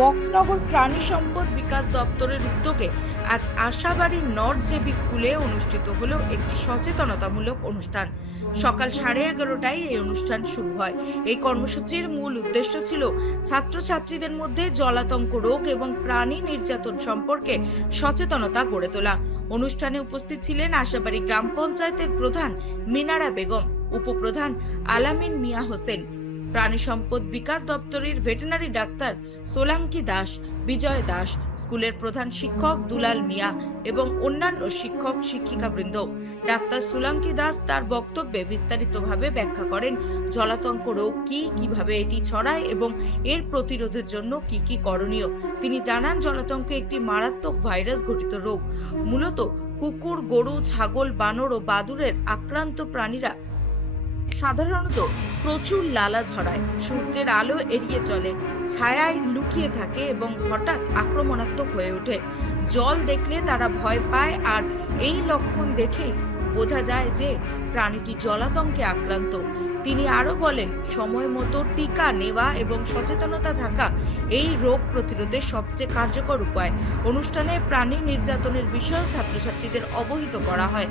বক্সনগর প্রাণী সম্পদ বিকাশ দপ্তরের উদ্যোগে আজ আশাবাড়ি নর্থ জেবি স্কুলে অনুষ্ঠিত হলো একটি সচেতনতামূলক অনুষ্ঠান। সকাল 11:30টায় এই অনুষ্ঠান শুরু হয়। এই কর্মসূচির মূল উদ্দেশ্য ছিল ছাত্রছাত্রীদের মধ্যে জলাতঙ্ক রোগ এবং প্রাণী নির্যাতন সম্পর্কে সচেতনতা গড়ে তোলা। অনুষ্ঠানে উপস্থিত ছিলেন আশাবাড়ি গ্রাম পঞ্চায়েতের প্রধান মিনারা বেগম, উপপ্রধান আলামিন মিয়া হোসেন, প্রাণী সম্পদ বিকাশ দপ্তরের ভেটেরিনারি ডাক্তার সোলাঙ্কি দাস, বিজয় দাস, স্কুলের প্রধান শিক্ষক দুলাল মিয়া এবং অন্যান্য শিক্ষক শিক্ষিকাবৃন্দ। ডাক্তার সোলাঙ্কি দাস তার বক্তব্যে বিস্তারিতভাবে ব্যাখ্যা করেন জলাতঙ্ক রোগ কি, কিভাবে এটি ছড়ায় এবং এর প্রতিরোধের জন্য কি কি করণীয়। তিনি জানান, জলাতঙ্ক একটি মারাত্মক ভাইরাস ঘটিত রোগ। মূলত কুকুর, গরু, ছাগল, বানর ও বাদুড়ের আক্রান্ত প্রাণীরা সাধারণত প্রচুর লালা ঝরায়, সূর্যের আলো এড়িয়ে চলে, ছায়ায় লুকিয়ে থাকে এবং হঠাৎ আক্রমণাত্মক হয়ে ওঠে। জল দেখলে তারা ভয় পায়, আর এই লক্ষণ দেখেই বোঝা যায় যে প্রাণীটি জলাতঙ্কে আক্রান্ত। তিনি আরো বলেন, সময় মতো টিকা নেওয়া এবং সচেতনতা থাকা এই রোগ প্রতিরোধের সবচেয়ে কার্যকর উপায়। অনুষ্ঠানে প্রাণী নির্যাতনের বিষয়ে ছাত্রছাত্রীদের অবহিত করা হয়।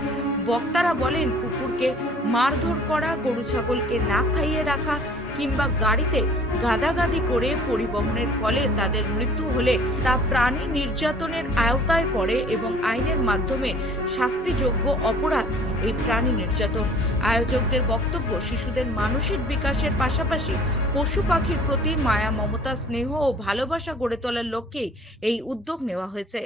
বক্তারা বলেন, কুকুরকে মারধর করা, গরু ছাগলকে না খাইয়ে রাখা কিংবা গাড়িতে গাদাগাদি করে পরিবহনের ফলে তাদের মৃত্যু হলে তা প্রাণী নির্যাতনের আওতায় পড়ে এবং আইনের মাধ্যমে শাস্তিযোগ্য অপরাধ এই প্রাণী নির্যাতন। আয়োজকদের বক্তব্য, শিশুদের মানসিক বিকাশের পাশাপাশি পশু পাখির প্রতি মায়া, মমতা, স্নেহ ও ভালোবাসা গড়ে তোলার লক্ষ্যেই এই উদ্যোগ নেওয়া হয়েছে।